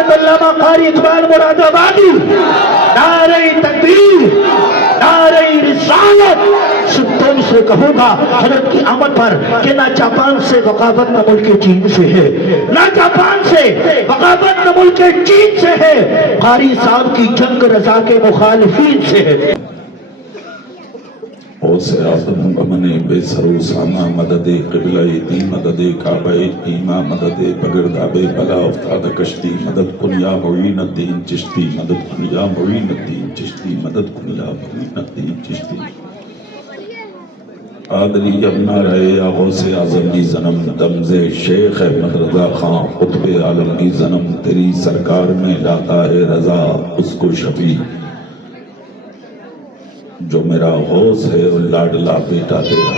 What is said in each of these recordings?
حضرت علامہ قاری اقبال مراد آبادی، نعرہ تکبیر، نعرہ رسالت۔ تم سے کہوں گا حضرت کی آمد پر کہ نہ جاپان سے بغاوت نہ ملک چین سے ہے، نہ جاپان سے بغاوت نہ ملک چین سے ہے، قاری صاحب کی جنگ رضا کے مخالفین سے ہے۔ غوث اعظم امن بے سرو سامہ مدد قبلہ دین مدد کعبہ ایمہ مدد بگرداب بلا افتاد کشتی مدد کن یا معین الدین چشتی مدد کن یا معین الدین چشتی مدد کن یا معین الدین چشتی۔ عادلی ابنا رہے یا غوث اعظم کی ظنم دمز شیخ احمد رضا خان قطب عالم کی ظنم تیری سرکار میں لاتا ہے رضا اس کو شفیع، جو میرا غوث ہے اور لاڈلا بیٹا تیرا۔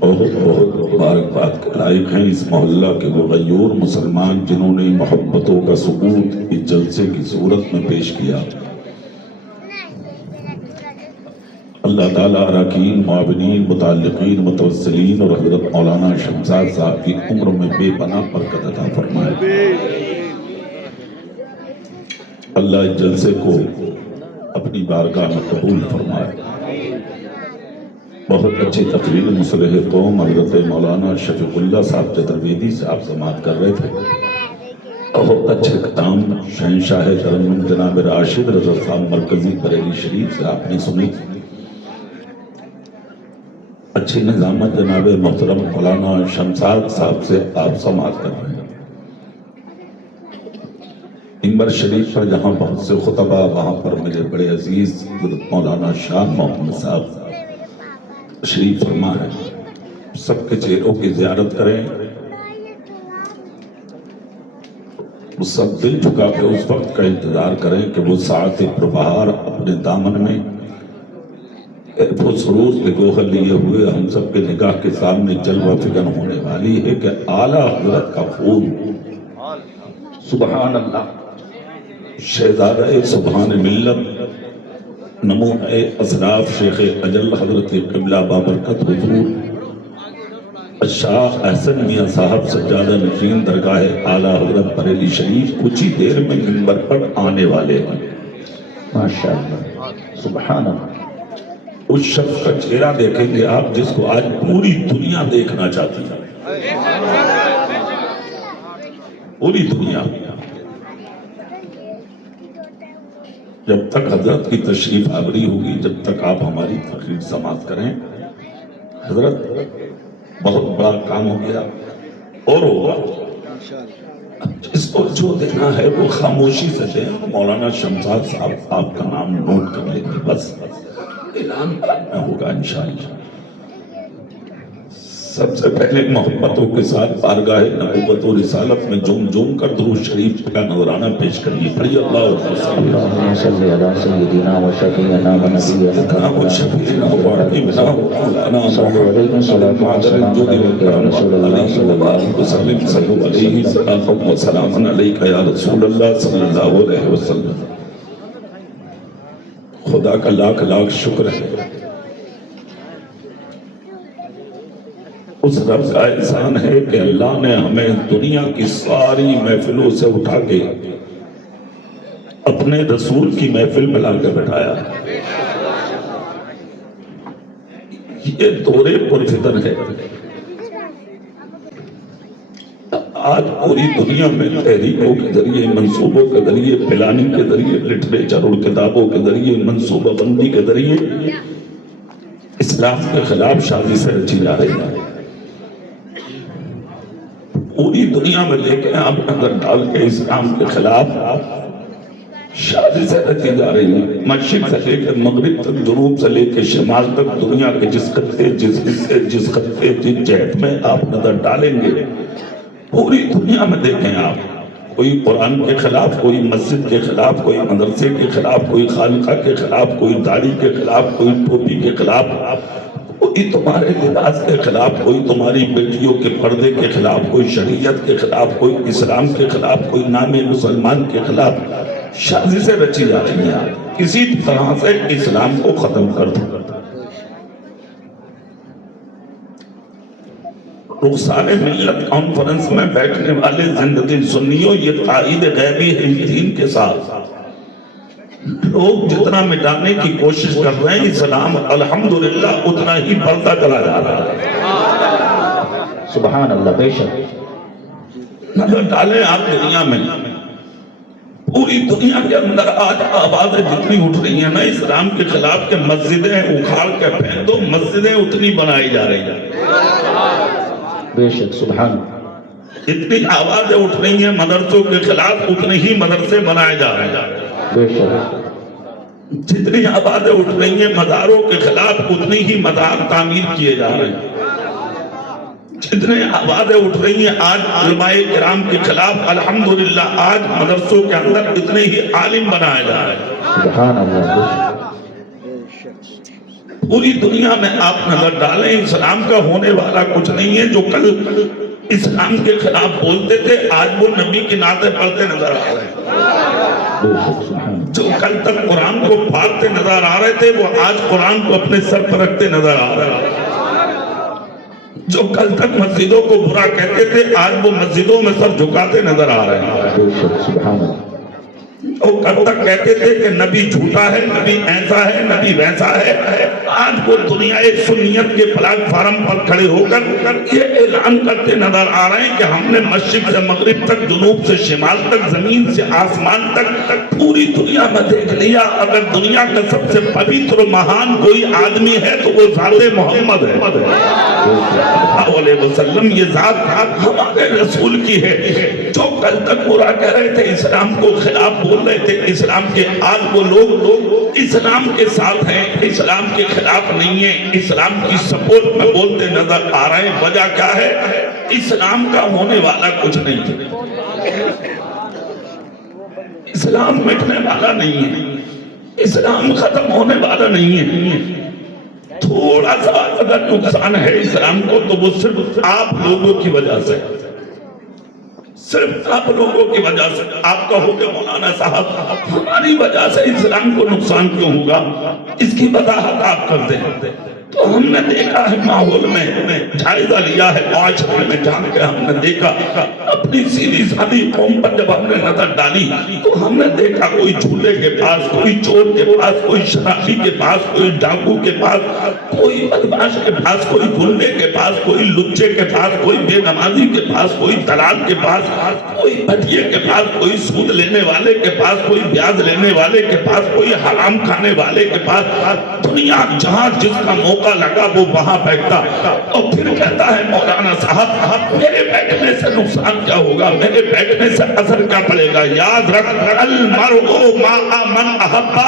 بہت بہت مبارکباد کے لائق ہیں اس محلہ کے وہ غیور مسلمان جنہوں نے محبتوں کا ثبوت اس جلسے کی صورت میں پیش کیا۔ اللہ تعالیٰ اراکین، معاونین، متعلقین، متوسلین اور حضرت مولانا شمشاد صاحب کی عمر میں بے پناہ برکت عطا فرمائے۔ اللہ اس جلسے کو اپنی بارگاہ میں قبول فرمائے۔ بہت اچھی تقریر مصلح قوم حضرت مولانا شفیق اللہ صاحب چترویدی سے آپ سماعت کر رہے تھے۔ بہت اچھے کلام شہنشاہ ترنم جناب راشد رضا صاحب مرکزی بریلی شریف سے آپ نے سنی۔ اچھی نظامت جناب محترم مولانا شمشاد صاحب سے آپ سماعت کر رہے ہیں۔ منبر شریف پر جہاں بہت سے خطبہ، وہاں پر میرے بڑے عزیز حضرت مولانا شاہ محمد صاحب تشریف فرما ہے۔ سب کے چہروں کی زیارت کریں، وہ سب دل جھکا کے اس وقت کا انتظار کریں کہ وہ ساعت پربہار اپنے دامن میں وہ سروز کے گوہر لیے ہوئے ہم سب کے نگاہ کے سامنے جلوہ فکن ہونے والی ہے کہ اعلیٰ حضرت کا خون، سبحان اللہ، شہزادہ سبحان ملت، نمونہ اسلاف شیخ اجل حضرت قبلہ بابرکت حضور شاہ احسن میاں صاحب سجادہ نشین درگاہ اعلیٰ حضرت بریلی شریف کچھ ہی دیر میں منبر پر آنے والے ہیں۔ ماشاءاللہ، سبحان اللہ۔ اس شخص کا چہرہ دیکھیں گے آپ جس کو آج پوری دنیا دیکھنا چاہتی ہے، پوری دنیا۔ جب تک حضرت کی تشریف آوری ہوگی، جب تک آپ ہماری تقریر سماعت کریں، حضرت بہت بڑا کام ہو گیا اور ہوگا۔ اس کو جو دینا ہے وہ خاموشی سے دیں۔ مولانا شمشاد صاحب آپ کا نام نوٹ کر لیں گے، بس اعلان کرنا ہوگا انشاءاللہ۔ سب سے پہلے محبتوں کے ساتھ بارگاہ نبوت و رسالت میں جوم جوم کر درود شریف کا نذرانہ پیش کریے۔ پڑھیے اللہم صلی علی سیدنا و شفیعنا و نبینا و شفیعنا و حبیبنا و مولانا محمد صلی اللہ و سلام علیک یا رسول اللہ صلی اللہ علیہ وسلم۔ خدا کا لاکھ لاکھ شکر ہے، اس رب کا احسان ہے کہ اللہ نے ہمیں دنیا کی ساری محفلوں سے اٹھا کے اپنے رسول کی محفل میں لا کے بٹھایا۔ یہ دورے پرفتن ہے۔ آج پوری دنیا میں تحریکوں کے ذریعے، منصوبوں کے ذریعے، پلاننگ کے ذریعے، لٹریچر اور کتابوں کے ذریعے، منصوبہ بندی کے ذریعے اسلام کے خلاف سازشیں رچی جا رہی ہیں۔ پوری دنیا میں لے کے آپ نظر ڈال کے اسلام کے خلاف سازشیں رچی جا رہی ہیں۔ مشرق سے لے کے مغرب تک، جنوب سے لے کے شمال تک، دنیا کے جس خطے، جس حصے، جس خطے، جس جہت میں آپ نظر ڈالیں گے، پوری دنیا میں دیکھیں آپ، کوئی قرآن کے خلاف، کوئی مسجد کے خلاف، کوئی مدرسے کے خلاف، کوئی خانقاہ کے خلاف، کوئی داڑھی کے خلاف، کوئی ٹوپی کے خلاف، کوئی تمہارے لباس کے خلاف، کوئی تمہاری بیٹیوں کے پردے کے خلاف، کوئی شریعت کے خلاف، کوئی اسلام کے خلاف، کوئی نام مسلمان کے خلاف سازشیں رچی جا رہی ہیں۔ کسی طرح سے اسلام کو ختم کر دو۔ رخسار ملت کانفرنس میں بیٹھنے والے زندگی سنیوں، یہ تائید غیبی ہے اس دین کے ساتھ۔ لوگ جتنا مٹانے کی کوشش کر رہے ہیں، اسلام الحمدللہ اتنا ہی بڑھتا چلا جا رہا ہے۔ سبحان اللہ، بے شک۔ نظر ڈالیں آپ دنیا میں، پوری دنیا کے اندر آج آوازیں جتنی اٹھ رہی ہیں نا اسلام کے خلاف، کہ مسجدیں اکھاڑ کے پھینک دو، مسجدیں اتنی بنائی جا رہی ہیں۔ بے شک، سبحان اللہ۔ اتنی آوازیں اٹھ رہی ہیں مدرسوں کے خلاف، اتنے ہی مدرسے بنائے جا رہے ہیں۔ بے شک۔ جتنی آوازیں اٹھ رہی ہیں مزاروں کے خلاف، اتنی ہی مزار تعمیر کیے جا رہے ہیں۔ جتنے آوازیں اٹھ رہی ہیں آج علماء کرام کے خلاف، الحمدللہ آج مدرسوں کے اندر اتنے ہی عالم بنائے جا رہے ہیں۔ سبحان اللہ۔ پوری دنیا میں آپ نظر ڈالیں، اسلام کا ہونے والا کچھ نہیں ہے۔ جو کل اسلام کے خلاف بولتے تھے، آج وہ نبی کی نعتیں پڑھتے نظر آ رہے ہیں۔ جو کل تک قرآن کو پھاڑتے نظر آ رہے تھے، وہ آج قرآن کو اپنے سر پر رکھتے نظر آ رہے ہیں۔ جو کل تک مسجدوں کو برا کہتے تھے، آج وہ مسجدوں میں سر جھکاتے نظر آ رہے ہیں۔ وہ کل تک کہتے تھے کہ نبی جھوٹا ہے، نبی ایسا ہے، نبی ویسا ہے، آج وہ دنیا سنیت کے پلیٹ فارم پر کھڑے ہو کر یہ اعلان کرتے نظر آ رہے ہیں کہ ہم نے مشرق سے مغرب تک، جنوب سے شمال تک، زمین سے آسمان تک پوری دنیا میں دیکھ لیا۔ اگر دنیا کا سب سے پوتر مہان کوئی آدمی ہے تو وہ ذات محمد ہے علیہ وسلم۔ یہ ذات ہمارے رسول کی ہے۔ جو کل تک برا کہہ رہے تھے، اسلام کو خلاف بول رہے تھے، اسلام کے آج وہ لوگ اسلام کے ساتھ ہیں، اسلام کے خلاف نہیں ہیں، اسلام کی سپورٹ میں بولتے نظر آ رہے ہیں۔ وجہ کیا ہے؟ اسلام کا ہونے والا کچھ نہیں ہے، اسلام مٹنے والا نہیں ہے، اسلام ختم ہونے والا نہیں ہے۔ تھوڑا سا اگر نقصان ہے اسلام کو تو وہ صرف آپ لوگوں کی وجہ سے، صرف آپ لوگوں کی وجہ سے۔ آپ کہو کہ مولانا صاحب ہماری وجہ سے اسلام کو نقصان کیوں ہوگا، اس کی وضاحت آپ کر دیں۔ تو ہم نے دیکھا ہے ماحول میں جائزہ لیا ہے، معاشرے میں جان کے ہم نے دیکھا، اپنی سیدھی سادھی قوم پر جب ہم نے نظر ڈالی تو ہم نے دیکھا کوئی جھولے کے پاس، کوئی چور کے پاس، کوئی شرابی کے پاس، کوئی ڈاکو کے پاس، کوئی بدماش کے پاس، کوئی گنڈے کے پاس، کوئی لچے کے پاس، کوئی بے نمازی کے پاس، کوئی دلال کے پاس، کوئی بھٹیے کے پاس، کوئی سود لینے والے کے پاس، کوئی بیاج لینے والے کے پاس، کوئی حرام کھانے والے کے پاس۔ دنیا جہاں جس کا موقع لگا وہ وہاں بیٹھتا، اور پھر کہتا ہے مولانا صاحب میرے بیٹھنے سے نقصان کیا ہوگا، میرے بیٹھنے سے اثر کیا پڑے گا۔ یاد رکھ، المرء مع من احب،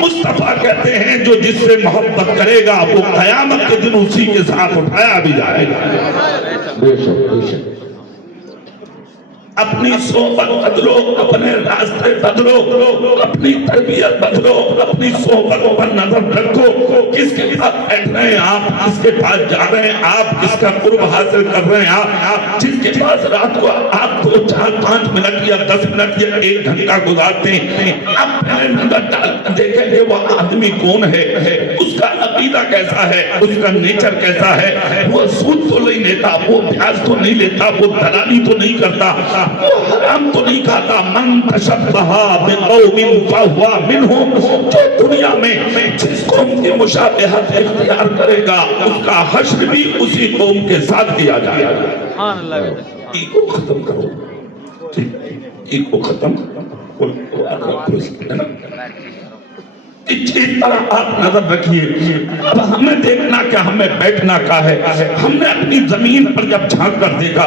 مصطفیٰ کہتے ہیں جو جس سے محبت کرے گا وہ قیامت کے دن اسی کے ساتھ اٹھایا بھی جائے گا۔ بے شک، بے شک۔ اپنی صحبت بدلو، اپنے راستے بدلو، اپنی تربیت بدلو، اپنی صحبت پر نظر رکھو۔ کس کے پاس بیٹھ رہے ہیں آپ، کس کے پاس جا رہے ہیں آپ، کس کا قرب حاصل کر رہے ہیں آپ۔ جس کے پاس رات کو آپ 2 4 5 منٹ یا 10 منٹ یا 1 گھنٹہ گزارتے ہیں، آپ پہلے نظر ڈال کر دیکھیں کہ وہ آدمی کون ہے، اس کا عقیدہ کیسا ہے، اس کا نیچر کیسا ہے۔ وہ سود تو نہیں لیتا، وہ بیاج تو نہیں لیتا، وہ دلالی تو نہیں کرتا، وہ حرام تو نہیں کھاتا۔ من تشبہ بقوم فہو منہم، جو دنیا میں جس قوم کی مشابہت اختیار کرے گا اس کا حشر بھی اسی قوم کے ساتھ کیا جائے گا۔ ایگو ختم کرو، ایگو ختم اس طرح آپ نظر رکھیے۔ اب ہمیں دیکھنا کیا، ہمیں بیٹھنا کیا ہے۔ ہم نے اپنی زمین پر جب جھانک کر دیکھا،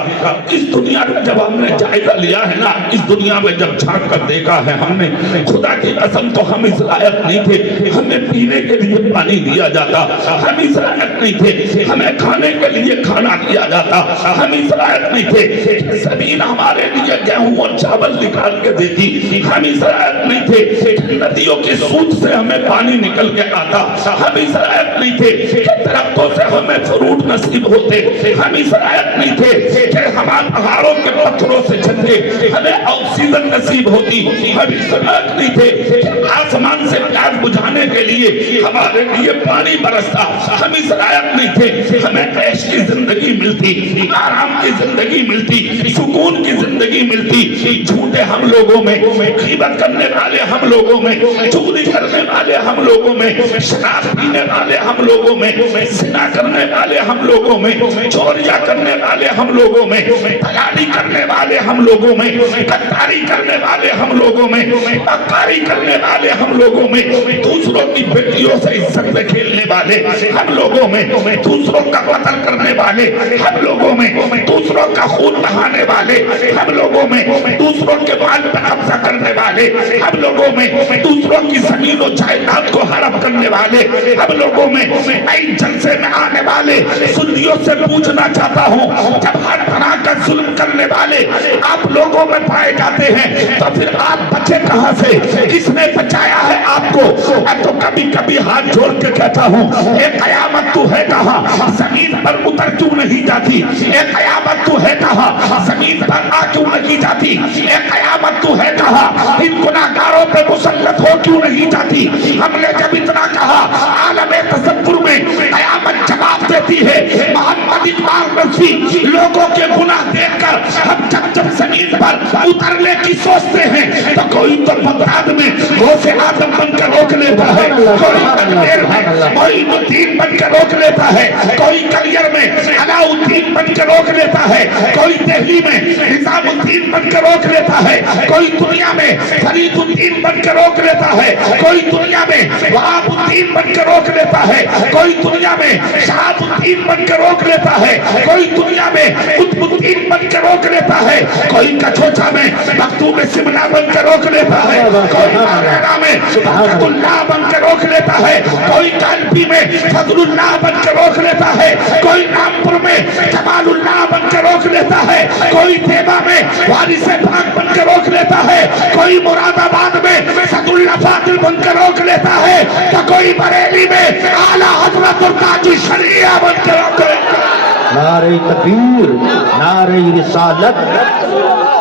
اس دنیا کا جب ہم نے جائزہ لیا ہے نا، اس دنیا میں جب جھانک کر دیکھا ہے ہم نے، خدا کی قسم تو ہم اس لائق نہیں تھے، ہمیں پینے کے لیے پانی دیا جاتا، ہم اس لائق نہیں تھے، ہمیں کھانے کے لیے کھانا دیا جاتا، ہم اس لائق نہیں تھے، زمین ہمارے لیے گیہوں اور چاول نکال کے دیتی، ہم اس لائق نہیں تھے، ندیوں کے سود سے हमें पानी निकल के आता, हम इस लायक नहीं थे कि दरख्तों से हमें फ्रूट नसीब होते, हम इस लायक नहीं थे कि हमारे पहाड़ों के पत्थरों से चलते हमें ऑक्सीजन नसीब होती, हम इस लायक नहीं थे कि आसमान से प्यास बुझाने के लिए हमारे लिए पानी बरसता, हम इस लायक नहीं थे हमें ऐश की जिंदगी मिलती, आराम की जिंदगी मिलती, सुकून की जिंदगी मिलती। झूठे हम लोगों में, गीबत करने वाले हम लोगों में, चोरी करने वाले हम लोगों में, शराब पीने वाले हम लोगों में, जिना करने वाले हम लोगों में, चोरियां करने वाले हम लोगों में, दलाली करने वाले हम लोगों में, गद्दारी करने वाले हम लोगों में, बदकारी करने वाले हम लोगों में, दूसरों की बेटियों से इज्जत में खेलने वाले हम लोगों में, दूसरों का कत्ल करने वाले हम लोगों में, दूसरों का खून बहाने वाले हम लोगों में, दूसरों के बाल पर कब्जा करने वाले हम लोगों में, दूसरों की जमीन और जायदाद को हड़प करने वाले हम लोगों में, नई जलसे में आने वाले सुन्नियों से पूछना चाहता हूँ, जब हर तरह का जुल्म करने वाले आप लोगों में पाए जाते हैं तो फिर आप बचे कहाँ से? किसने बचाया है आपको? मैं तो कभी कभी हाथ जोड़ के कहता हूँ, एक कयामत तू है कहाँ? जमीन पर उतर क्यों नहीं जाती? एक कयामत तू है कहाँ? जमीन पर आ क्यों नहीं जाती? एक कयामत तू है कहाँ? इन गुनाहगारों पे मुसल्लत हो क्यों नहीं जाती? हमने जब इतना कहा, आलमे तसव्वुर में कयामत जवाब देती है। मोहम्मद इकबाल रफ़ी लोगों के गुनाह देखकर हम जब जमीन पर उतरने की सोचते हैं तो कोई तो बगदाद में गौसे आजम बनकर रोक लेता है, कोई अजमेर में मोइनुद्दीन बनकर रोक लेता है, कोई कलियर में अलाउद्दीन बनकर रोक लेता है, कोई दिल्ली में निजामुद्दीन बनकर रोक लेता है, कोई दुनिया में फरीदुद्दीन बनकर रोक लेता है, कोई दुनिया में वहाबुद्दीन बनकर रोक लेता है, कोई दुनिया में शहाबुद्दीन बनकर रोक लेता है, कोई दुनिया में कुतुबुद्दीन बनकर रोक लेता है, कोई कछोचा में मखदूम सिमला बनकर रोक लेता है, कोई मौलाना में अब्दुल्लाह बनकर रोक लेता है, कोई कानपी में फजलुल्लाह बनकर रोक लेता है, कोई रामपुर में जमालुल्लाह बनकर रोक लेता है, कोई देवा में वारिस पाक बनकर रोक लेता है, कोई मुरादाबाद में सदुल्लाह फातिल बनकर रोक लेता है, तो कोई बरेली में आला हजरत और ताजुल शरिया बनकर रोक लेता है। नारे तकबीर, नारे रिसालत,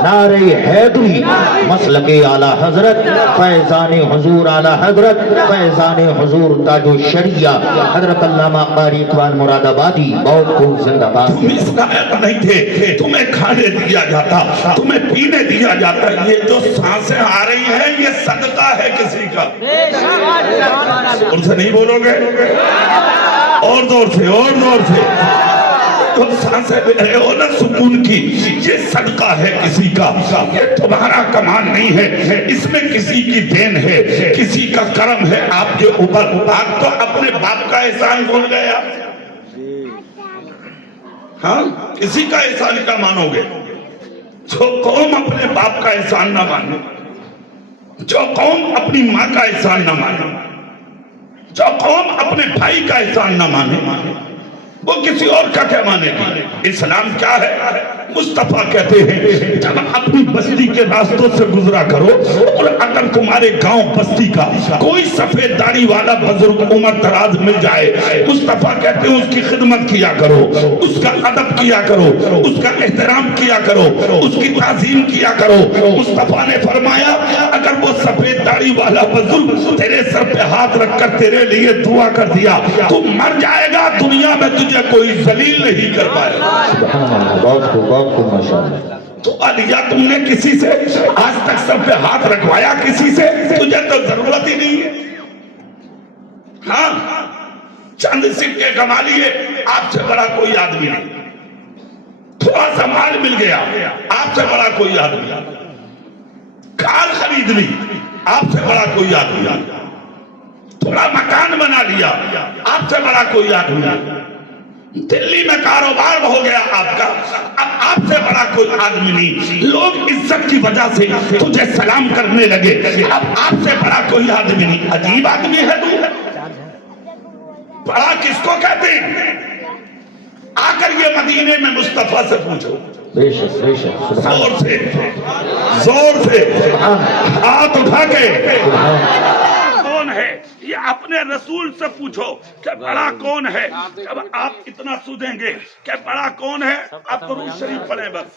नारे हैदरी, मसलके आला हजरत, फैजाने हुजूर आला हजरत, फैजाने हुजूर ताजो शरिया हजरत अल्लामा कारी इकबाल मुरादाबादी, बहुत खूब जिंदाबाद। तुम इस लायक नहीं थे, तुम्हें खाने दिया जाता, तुम्हें पीने दिया जाता, ये जो सांसें आ रही हैं ये सदका है किसी का। उनसे नहीं बोलोगे? और जोर से, और जोर से। तुम सांसें ले रहे हो ना सुकून की, ये सदका है किसी का, ये तुम्हारा कमाल नहीं है, इसमें किसी की देन है, किसी का करम है आपके ऊपर। आप तो अपने बाप का एहसान भूल गए आप। हाँ, किसी का एहसान क्या मानोगे? जो कौम अपने बाप का एहसान ना माने, जो कौम अपनी माँ का एहसान ना माने, जो कौम अपने भाई का एहसान ना माने, वो किसी और का क्या मानेगी? इस्लाम क्या है? मुस्तफा कहते हैं जब अपनी बस्ती के रास्तों से गुजरा करो और अगर तुम्हारे गांव बस्ती का कोई सफेद दाढ़ी वाला बुजुर्ग उम्र दराज मिल जाए, मुस्तफा कहते हैं उसकी खिदमत किया करो, उसका अदब किया करो, उसका एहतराम किया करो, उसकी ताजीम किया करो। मुस्तफा ने फरमाया अगर वो सफेद दाढ़ी वाला बुजुर्ग तेरे सर पे हाथ रखकर तेरे लिए दुआ कर दिया, तू मर जाएगा, दुनिया में तुझे कोई जलील नहीं कर पाएगा। तो अलिया तुमने किसी से आज तक सर पे हाथ रखवाया? किसी से? तुझे तो जरूरत ही नहीं है। हाँ, चंद सिक्के कमा लिए, आपसे बड़ा कोई आदमी नहीं। थोड़ा सा माल मिल गया, आपसे बड़ा कोई आदमी नहीं। कार खरीद ली, आपसे बड़ा कोई आदमी नहीं। थोड़ा मकान बना लिया, आपसे बड़ा कोई आदमी नहीं। दिल्ली में कारोबार हो गया आपका, अब आपसे बड़ा कोई आदमी नहीं। लोग इज्जत की वजह से तुझे सलाम करने लगे, अब आपसे बड़ा कोई आदमी नहीं। अजीब आदमी है तू। बड़ा किसको कहते हैं? आकर ये मदीने में मुस्तफा से पूछो, बेशक बेशक, जोर से, जोर से हाथ उठा के। कौन है अपने रसूल से पूछो कि बड़ा कौन है। जब आप इतना सूझेंगे कि बड़ा कौन है, आप दुरूद शरीफ पढ़ें बस।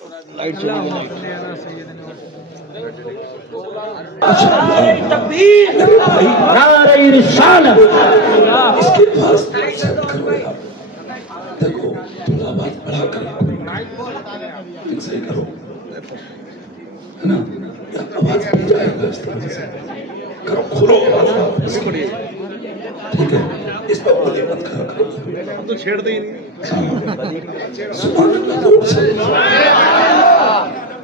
नारे रिसालत। इसके पास करो आप, देखो थोड़ा बात बढ़ा करो, ठीक से करो, है ना, आवाज बन जाएगा इस तरह से करो, खोलो आवाज, ठीक है, इस पर बोले मत करो, तो छेड़ते ही नहीं। सुभान अल्लाह।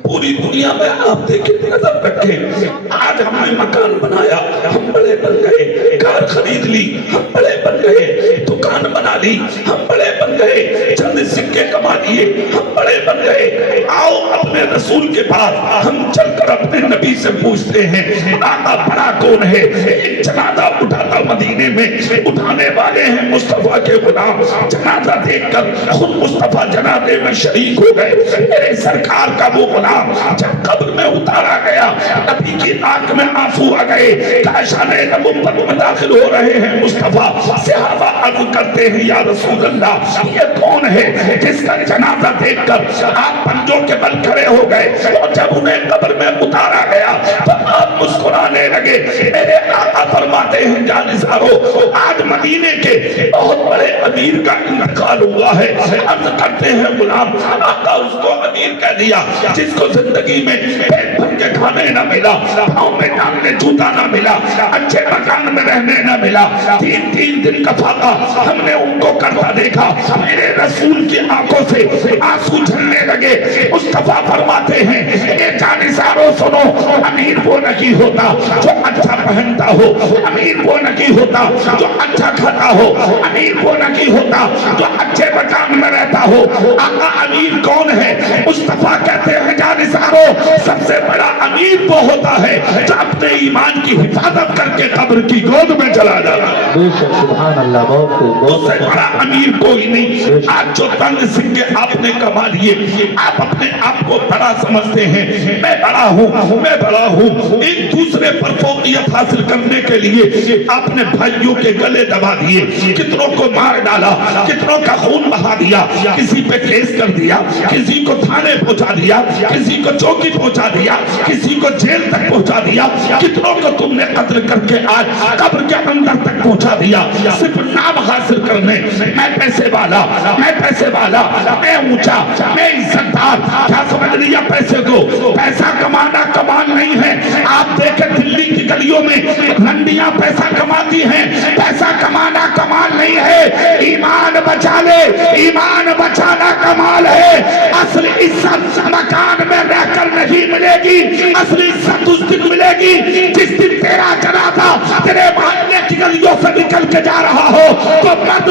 पूरी दुनिया में आप देखें, नजर रखें, आज हमने मकान बनाया, हम बड़े बन गए, कार खरीद ली, हम बड़े बन गए, दुकान बना ली, हम बड़े बन गए, चंद सिक्के कमा लिए, हम बड़े बन गए। आओ अपने रसूल के पास, हम चलकर अपने नबी से पूछते हैं, आका बड़ा कौन है। एक जनाजा उठाता मदीने में, उठाने वाले हैं मुस्तफा के गुलाम, जनाजा देखकर खुद मुस्तफा जनाजे में शरीक हो गए। मेरे सरकार का वो गुलाम जब कब्र में उतारा गया, नबी की आंख में आंसू आ गए, काशाने नबुव्वत में दाखिल हो रहे हैं मुस्तफा। सहाबा अर्ज करते हैं, या रसूल अल्लाह, ये कौन है जिसका जनाजा देखकर आप पंजों के बल खड़े हो गए, और जब उन्हें कब्र में उतारा गया तो आप मुस्कुराने लगे। मेरे आका फरमाते हैं, जानिसारो, आज मदीने के बहुत बड़े अमीर का इंतकाल हुआ है। अर्ज करते हैं, गुलाम, आका उसको अमीर कह दिया जिसको जिंदगी में पेट भर के खाने न मिला, पाँव में डालने जूता न मिला, अच्छे मकान में रहने न मिला, 3 दिन का फाका हमने उनको करता देखा। मेरे रसूल की आंखों से आंसू झरने लगे। मुस्तफा फरमाते हैं, ये जानिसारो सुनो, अमीर वो नहीं होता जो अच्छा पहनता हो, अमीर वो नहीं होता जो अच्छा खाता हो, अमीर वो नहीं होता जो अच्छे मकान में रहता हो। आका अमीर कौन है? मुस्तफा कहते हैं, जानिसारो, सबसे बड़ा अमीर वो होता है जो अपने ईमान की हिफाजत करके कब्र की गोद में चला जाता है। बेशक, सुभान अल्लाह, बहुत उससे बड़ा अमीर कोई नहीं। आज जो तंग सिक्के आपने कमा लिए, आप अपने आप को बड़ा समझते हैं, मैं बड़ा हूँ, मैं बड़ा हूँ। एक दूसरे पर फौकियत हासिल करने के लिए आपने भाइयों के गले दबा दिए, कितनों को मार डाला, कितनों का खून बहा दिया, किसी पे केस कर दिया, किसी को थाने पहुंचा दिया, किसी को चौकी पहुंचा दिया, किसी को जेल तक पहुंचा दिया, कितनों को तुमने कत्ल करके आज कब्र के अंदर तक पहुंचा दिया, सिर्फ नाम हासिल करने। मैं पैसे वाला, मैं पैसे वाला, मैं ऊंचा, मैं इज्जतदार। क्या समझ लिया पैसे को? पैसा कमाना कमाल नहीं है। आप देखें दिल्ली की गलियों में रंडियां पैसा कमाती हैं, पैसा कमाना कमाल नहीं है। ईमान बचा ले, ईमान बचाना कमाल है। असली इज्जत मकान में रहकर नहीं मिलेगी, असली इज्जत उस दिन मिलेगी जिस दिन तेरा जनाजा तेरे मोहल्ले की गलियों से निकल के जा रहा हो, तो मर्द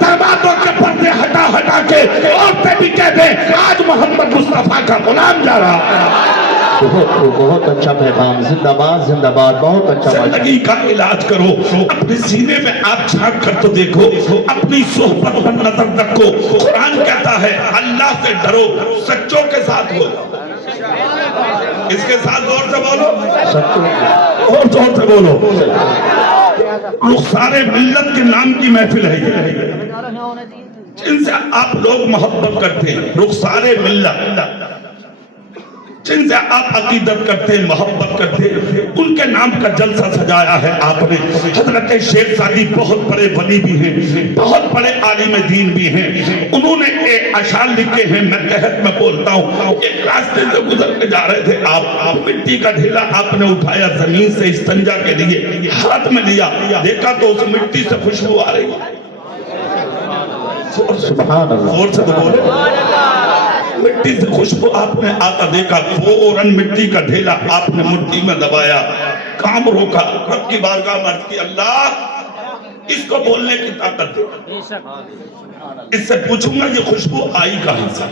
दरवाजों के पर्दे हटा हटा के औरतें भी कह दे, आज मोहम्मद मुस्तफा का गुलाम जा रहा है। बहुत अच्छा पैगाम, जिंदाबाद जिंदाबाद, बहुत अच्छा। जिंदगी का इलाज करो, अपने सीने में आप झांक कर तो देखो, अपनी सोहबत पर नजर रखो। कुरान कहता है, अल्लाह से डरो, सच्चों के साथ हो। इसके साथ जोर से बोलो, और जोर से बोलो। रुखसारे मिल्लत के नाम की महफिल है ये, जिनसे आप लोग मोहब्बत करते हैं। रुखसारे मिल्लत, जिनसे आप अकीदत करते हैं, मोहब्बत करते हैं, उनके नाम का जलसा सजाया है आपने। हजरत शेख सादी बहुत बड़े वली भी हैं, बहुत बड़े आलिम दीन भी हैं। उन्होंने एक अशार लिखे हैं, मैं तहत में बोलता हूँ। एक रास्ते से गुजर के जा रहे थे आप, मिट्टी का ढेला आपने उठाया, जमीन से इस्तंजा के लिए हाथ में लिया, देखा तो उस मिट्टी से खुशबू आ रही है। सुभान अल्लाह, जोर से तो बोलो। मिट्टी से खुशबू आपने आता देखा, फौरन मिट्टी का ढेला आपने मुट्ठी में दबाया, काम रोका, रब की बारगाह में अर्ज की, अल्लाह इसको बोलने की ताकत दे। इससे पूछूंगा ये खुशबू आई कहां से?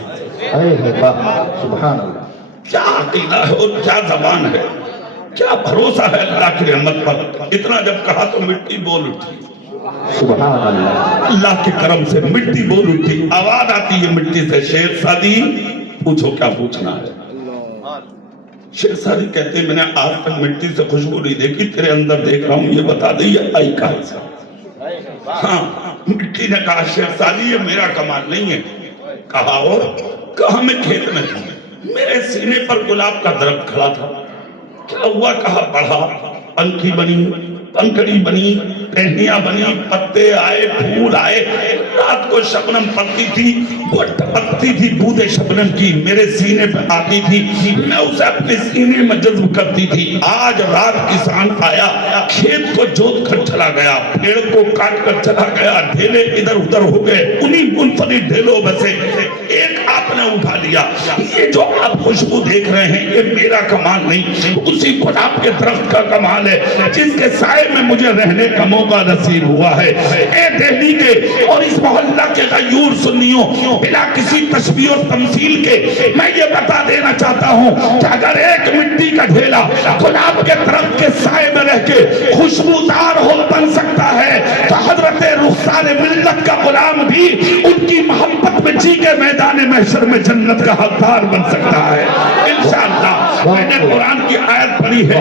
सुभान अल्लाह, क्या अकीदा है और क्या जबान है, क्या भरोसा है अल्लाह की रहमत पर। इतना जब कहा तो मिट्टी बोल उठी। सुभान अल्लाह, अल्लाह के करम से मिट्टी बोल उठी, आवाज आती है मिट्टी से, शेख सादी पूछो क्या पूछना है। शेख सादी कहते हैं मैंने आज तक मिट्टी से खुशबू नहीं देखी, तेरे अंदर देख रहा हूं, ये बता दे ये आई कहां से? हाँ, मिट्टी ने कहा शेख सादी ये मेरा कमाल नहीं है। कहा और कहा मैं खेत में था, मेरे सीने पर गुलाब का दरख्त खड़ा था, क्या हुआ? कहा बढ़ा, पंखी बनी, पंखड़ी बनी, टहनियां बनी, पत्ते आए, फूल आए, रात को शबनम पड़ती थी, वो टपकती थी बूंदे शबनम की, मेरे सीने पे आती थी, मैं उसे अपने सीने में जज्ब करती थी। आज रात किसान आया, खेत को जोत कर चला गया, पेड़ को काट कर चला गया, ढेले इधर उधर हो गए, उन्हीं मुनफरिद ढेलों में से एक आपने उठा लिया। ये जो आप खुशबू देख रहे हैं ये मेरा कमाल नहीं, उसी गुलाब के दरख्त का कमाल है जिसके साए में मुझे रहने का मौका नसीब हुआ है। ए दिल्ली के और इस मोहल्ला के गयूर सुन्नियों, बिना किसी तशबीह और तमसील के मैं ये बता देना चाहता हूँ कि अगर एक मिट्टी का ढेला गुलाब के दरख्त के साए में रह के खुशबूदार हो बन सकता है तो हजरत रुखसाने मिल्लत का गुलाम भी उनकी मोहब्बत में जी के मैदान महशर में जन्नत का हकदार बन सकता है इंशाअल्लाह। मैंने कुरान की आयत पढ़ी है,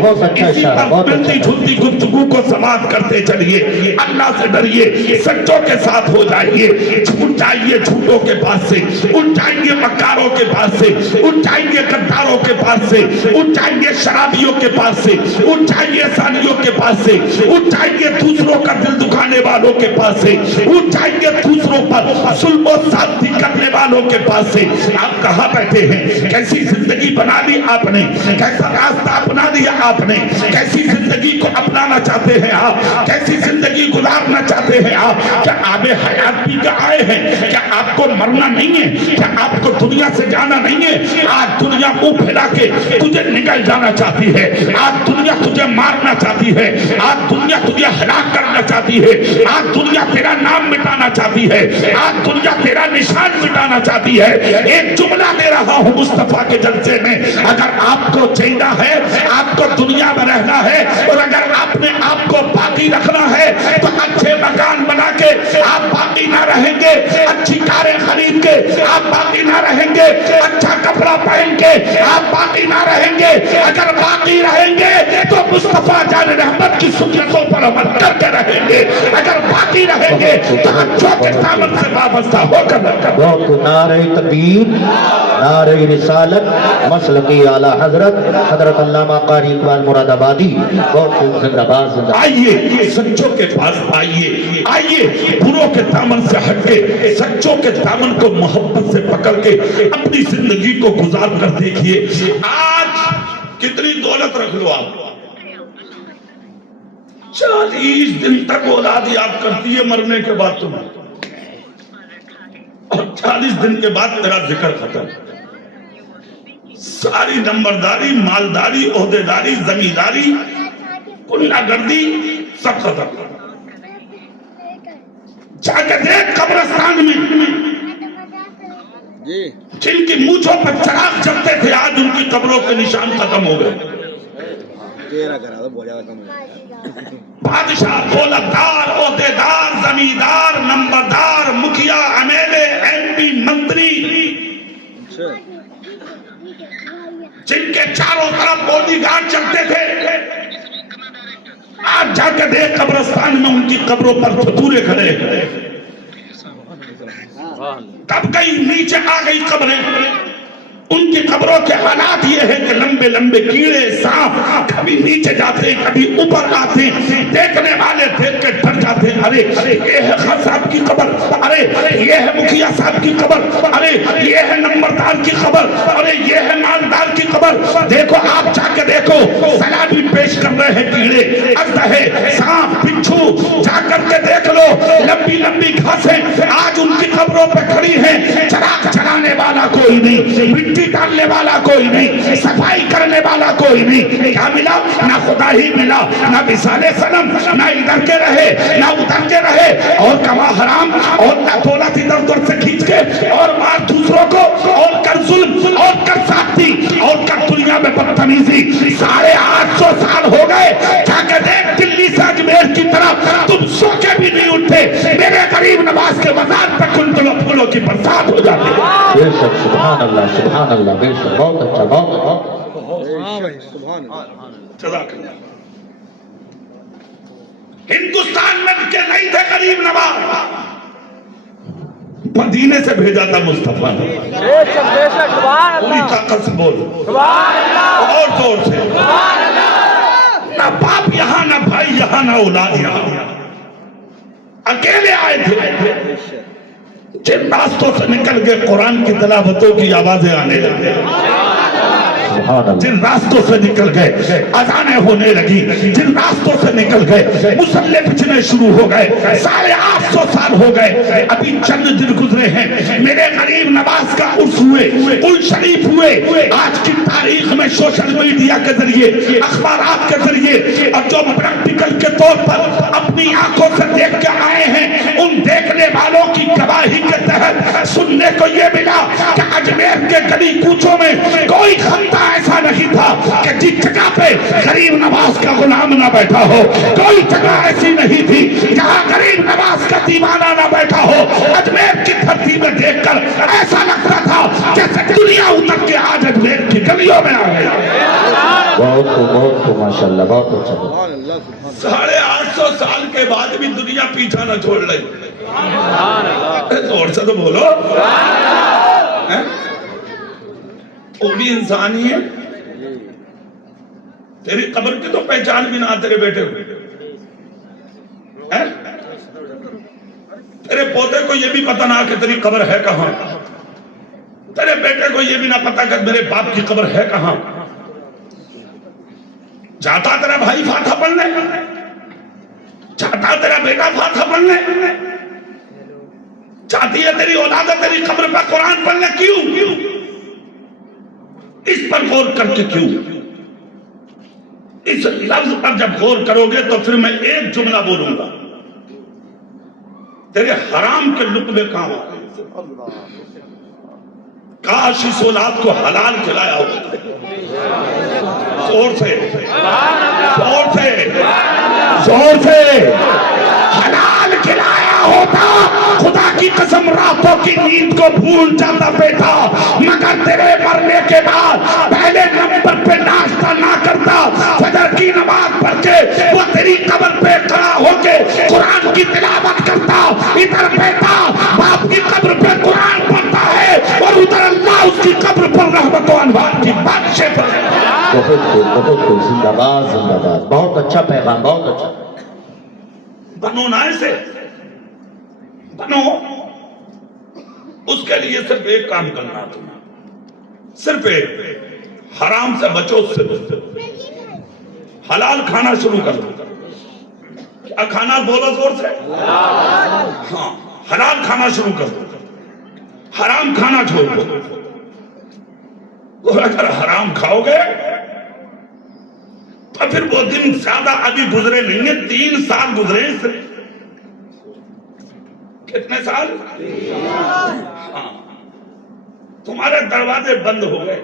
इसी पर मिलती जुलती गुफ्तगू को समाप्त करते चलिए। अल्लाह से डरिए, सच्चों के साथ हो जाइए, छूट जाइए झूठों के पास से, उठ जाएंगे मक्कारों के पास से, उठ जाएंगे गद्दारों के पास से, उठ जाएंगे शराबियों के पास से, उठ जाएंगे सानियों के पास से, उठ जाएंगे दूसरों का दिल दुखाने वालों के पास से, उठ जाएंगे दूसरों पर जुल्म और साथी करने वालों के पास से। आप कहाँ बैठे हैं? कैसी जिंदगी बना ली आपने, कैसा रास्ता अपना दिया आपने, कैसी जिंदगी को अपनाना चाहते हैं आप, कैसी जिंदगी गुजारना चाहते हैं आप? क्या आबे हयात पी के आए हैं? क्या आपको मरना नहीं है? क्या आपको दुनिया से जाना नहीं है? आज दुनिया मुंह फैला के तुझे निकल जाना चाहती है, आज दुनिया तुझे मारना चाहती है, आज दुनिया तुझे हलाक करना चाहती है, आज दुनिया तेरा नाम मिटाना चाहती है, आज दुनिया तेरा निशान मिटाना चाहती है। एक जुमला दे रहा हूं मुस्तफा के जलसे में, अगर आपको जीना है, आपको दुनिया में रहना है और अगर आपने आपको बाकी रखना है तो अच्छे मकान बना के आप बाकी ना रहेंगे, अच्छी कारें खरीद के आप बाकी ना रहेंगे, अच्छा कपड़ा पहन के आप बाकी ना रहेंगे। अगर बाकी रहेंगे तो मुस्तफा जान रहमत की सुन्नतों पर अमल करके रहेंगे, अगर बाकी रहेंगे तो अच्छों के सामन से वाबस्ता होकर नारे तकबीर, नारे रिसालत, मसलकी आला हजरत हजरत अल्लामा कारी इकबाल मुरादाबादी बहुत जिंदाबाद जिंदाबाद। आइए सच्चों के पास आइए, आइए बुरों के दामन से हटके सच्चों के दामन को मोहब्बत से पकड़ के अपनी जिंदगी को गुजार कर देखिए। आज कितनी दौलत रख लो आप, 40 दिन तक औलाद याद करती है मरने के बाद तुम्हें, और 40 दिन के बाद तेरा जिक्र खत्म। सारी नंबरदारी, मालदारी, ओहदेदारी, जमींदारी, गुंडागर्दी सब खत्म। जाकर देख कब्रिस्तान में जिनकी मूंछों पर चराग जलते थे आज उनकी कब्रों के निशान खत्म हो गए। बादशाह, दौलतदार, ओहदेदार, जमींदार, नंबरदार, मुखिया, एमएलए, एमपी, मंत्री, जिनके चारों तरफ बॉडीगार्ड चलते थे, आज जाकर देख कब्रिस्तान में उनकी कब्रों पर फतूरे खड़े। तब कहीं नीचे आ गई कब्रें, उनकी कब्रों के हालात ये है कि लंबे लंबे कीड़े, सांप कभी नीचे जाते कभी ऊपर आते, देखने वाले देख के डर जाते। अरे ये है खान साहब की कब्र, अरे ये है मुखिया साहब की कब्र, अरे ये है नंबरदार की कब्र, अरे ये है मालदार की कब्र। देखो आप जाके देखो, सलामी पेश कर रहे हैं कीड़े, अजदहे, सांप, बिच्छू, जाकर के देख लो। लंबी लंबी घासें आज उनकी कब्रों पे खड़ी हैं, चराग जलाने वाला कोई नहीं, मिट्टी डालने वाला कोई नहीं, सफाई करने वाला कोई नहीं। क्या मिला? ना खुदा ही मिला, ना विसाले सनम, ना इधर के रहे ना उधर के रहे, और कमा हराम, और दौलत इधर उधर से खींच के और मार दूसरों को, और कर जुल्म, और कर साथी, और कर दुनिया में बदतमीजी। 850 साल हो गए, जाके देख दिल्ली से अजमेर की तरफ तुम सो के भी नहीं उठते, मेरे गरीब नवाज के मजार पर कुंतलों फूलों की बरसात हो जाती है। बेशक, सुभान अल्लाह, सुभान अल्लाह, बेशक, बहुत अच्छा, बहुत ہاں بھائی سبحان اللہ. جزاک اللہ. ہندوستان میں کے نہیں تھے غریب نواز, مدینے سے بھیجا تھا مصطفیٰ نے. پوری طاقت سے بول, اور زور سے. نہ باپ یہاں, نہ بھائی یہاں, نہ اولاد یہاں, اکیلے آئے تھے. جن راستوں سے نکل گئے قرآن کی تلاوتوں کی آوازیں آنے لگی, جن راستوں سے نکل گئے اذانیں ہونے لگی, جن راستوں سے نکل گئے مصلے بچنے شروع ہو گئے. 850 سال ہو گئے, ابھی چند دن گزرے ہیں, میرے غریب نواز کا عرس ہوئے, عرس شریف ہوئے. آج کی تاریخ میں سوشل میڈیا کے ذریعے, اخبارات کے ذریعے, اور جو پریکٹیکل کے طور پر اپنی آنکھوں سے دیکھ کے آئے ہیں, ان دیکھنے والوں کی گواہی کے تحت سننے کو یہ ملا کہ اجمیر کے گلی کوچوں میں کوئی خطہ ایسا نہیں تھا کہ جس جگہ پہ غریب نواز کا غلام نہ بیٹھا ہو, کوئی جگہ ایسی نہیں تھی جہاں غریب نواز کا دیوانہ نہ بیٹھا ہو. اجمیر کی دھرتی میں دیکھ کر ایسا لگتا تھا جیسے دنیا اتر کے آج اجمیر کی گلیوں میں آ گئی. بہت ماشاءاللہ, بہت اچھا. سبحان اللہ. 850 سال کے بعد بھی دنیا پیچھا نہ چھوڑ رہی. زور سے تو بولو. وہ بھی انسان ہی ہے. تیری قبر کی تو پہچان بھی نہ تیرے بیٹے ہوئے. تیرے پوتے کو یہ بھی پتہ نہ کہ تیری قبر ہے کہاں. تیرے بیٹے کو یہ بھی نہ پتہ کہ میرے باپ کی قبر ہے کہاں. چاہتا تیرا بھائی فاتحہ پڑھنے, چاہتا تیرا بیٹا فاتحہ پڑھنے, چاہتی ہے تیری اولاد تیری قبر پر قرآن پڑھنے. کیوں؟ اس پر غور کر کے کیوں؟ اس لفظ پر جب غور کرو گے تو پھر میں ایک جملہ بولوں گا, تیرے حرام کے لقمے کہاں آ گئے؟ کاش اس اولاد کو حلال کھلایا ہوتا. زور سے, زور سے, زور سے. حلال کھلایا ہوتا. خدا کی قسم راتوں کی نیند کو بھول جاتا بیٹا, مگر تیرے مرنے کے بعد پہلے نمبر پہ ناشتہ نہ کرتا, فجر کی نماز پڑھ کے وہ تیری قبر پہ کھڑا ہو کے قرآن کی تلاوت کرتا. ادھر بیٹا باپ کی قبر پہ قرآن پڑھتا ہے, اور ادھر اللہ اس کی قبر پر رحمت و انوار کی بارشیں پر. بہت خوب, زندہ باد, زندہ باد. بہت اچھا پیغام, بہت اچھا. بنو نہ ایسے بنو. اس کے لیے صرف ایک کام کرنا تم, صرف ایک, حرام سے بچو, صرف حلال کھانا شروع کر دو. کیا کھانا بولو زور سے؟ ہاں, حلال کھانا شروع کر دو, حرام کھانا چھوڑ دو. اور اگر حرام کھاؤ گے تو پھر وہ دن زیادہ ابھی گزرے نہیں ہیں, 3 سال گزرے ہیں صرف. کتنے سال؟ ہاں, تمہارے دروازے بند ہو گئے.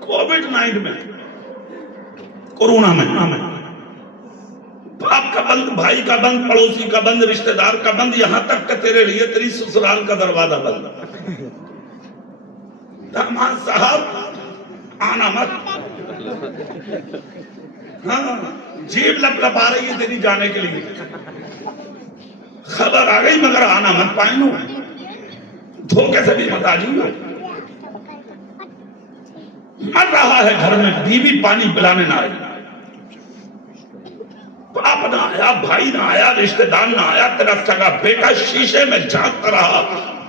کووڈ-19 میں, کورونا میں, باپ کا بند, بھائی کا بند, پڑوسی کا بند, رشتہ دار کا بند, یہاں تک کہ تیرے لیے تیری سسرال کا دروازہ بند. داماد صاحب آنا مت. ہاں, جیب لپ لپ آ رہی ہے تیری جانے کے لیے, خبر آ گئی مگر آنا مت پائیں. دھوکے سے بھی مت آ جائیے. مر رہا ہے گھر میں, بیوی پانی پلانے نہ آئی, باپ نہ آیا, بھائی نہ آیا, رشتہ دار نہ آیا, تیرا سگا بیٹا شیشے میں جھانکتا رہا,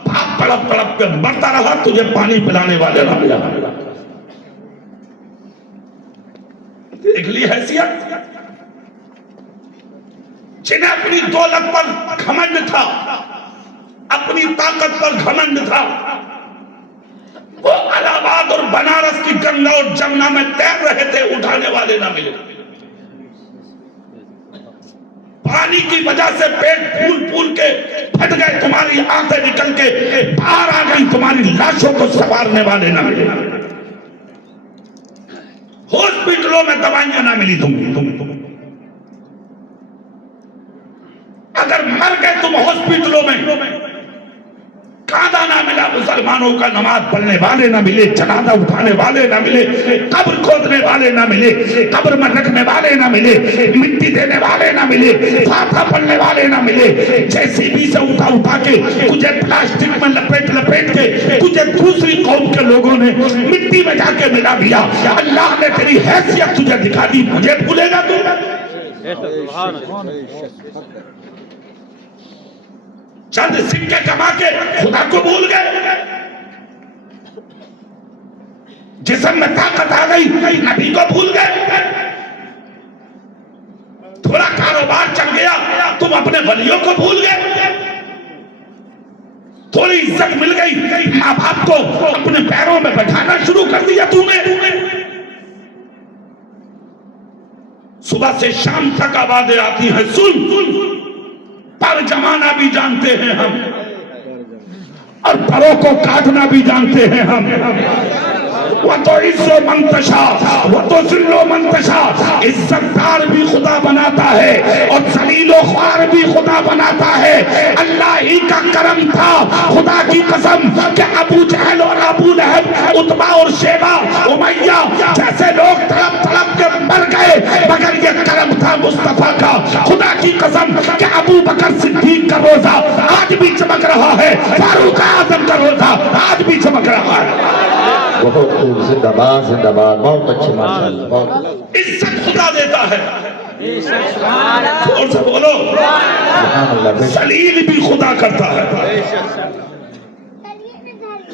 باپ تڑپ تڑپ کے مرتا رہا, تجھے پانی پلانے والے نہ ملا. دیکھ لی حیثیت. جنہیں اپنی دولت پر گھمنڈ تھا, اپنی طاقت پر گھمنڈ تھا, وہ الہ آباد اور بنارس کی گنگا اور جمنا میں تیر رہے تھے, اٹھانے والے نہ ملے. پانی کی وجہ سے پیٹ پھول پھول کے پھٹ گئے, تمہاری آنکھیں نکل کے باہر آ گئی, تمہاری لاشوں کو سنوارنے والے نہ ملے. ہاسپٹلوں میں دوائیاں نہ ملی تم. اگر مر گئے تم ہاسپٹلوں میں, کاندھا نہ ملا मुसलमानों का नमाज पढ़ने वाले ना मिले, जनाजा उठाने वाले ना मिले, कब्र खोदने वाले ना मिले, कब्र में रखने वाले ना मिले, मिट्टी देने वाले ना मिले, फाता पढ़ने वाले ना मिले। जेसीबी से उठा उठा के तुझे प्लास्टिक में लपेट लपेट के तुझे दूसरी कौम के लोगों ने मिट्टी में जाके मिला दिया। अल्लाह ने तेरी हैसियत तुझे दिखा दी, मुझे भूलेगा तू? चंद सिक्के कमा के खुदा को भूल गए। जिस्म में ताकत आ गई, नबी को भूल गए। थोड़ा कारोबार चल गया, तुम अपने वलियों को भूल गए। थोड़ी इज्जत मिल गई, माँ बाप को अपने पैरों में बैठाना शुरू कर दिया तूने। सुबह से शाम तक आवाजें आती हैं, सुन पर जमाना भी जानते हैं हम, और परों को काटना भी जानते हैं हम। वो तो इज्जो मंतशा, वो तो जिल्लो मंतशा, इज्जतदार भी खुदा बनाता है और जलीलो ख्वार भी खुदा बनाता है। अल्लाह ही का करम था, खुदा की कसम, कि अबू जहल और अबू लहब, उतबा और शेबा, उमैया जैसे लोग तड़प तड़प के मर गए, मगर ये करम था मुस्तफा का। खुदा की कसम कि अबू बकर सिद्दीक का रोजा आज भी चमक रहा है, फारूक आजम का रोजा आज भी चमक रहा है। बहुत खूब, जिंदाबाद जिंदाबाद, बहुत अच्छे माशाअल्लाह, बहुत। इज्जत खुदा देता है, और से बोलो जलील भी खुदा करता है।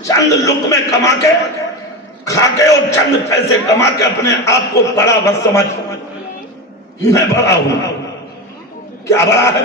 चंद लुक़मे कमा के खा के और चंद पैसे कमा के अपने आप को बड़ा बस समझ, मैं बड़ा हूं। क्या बड़ा है?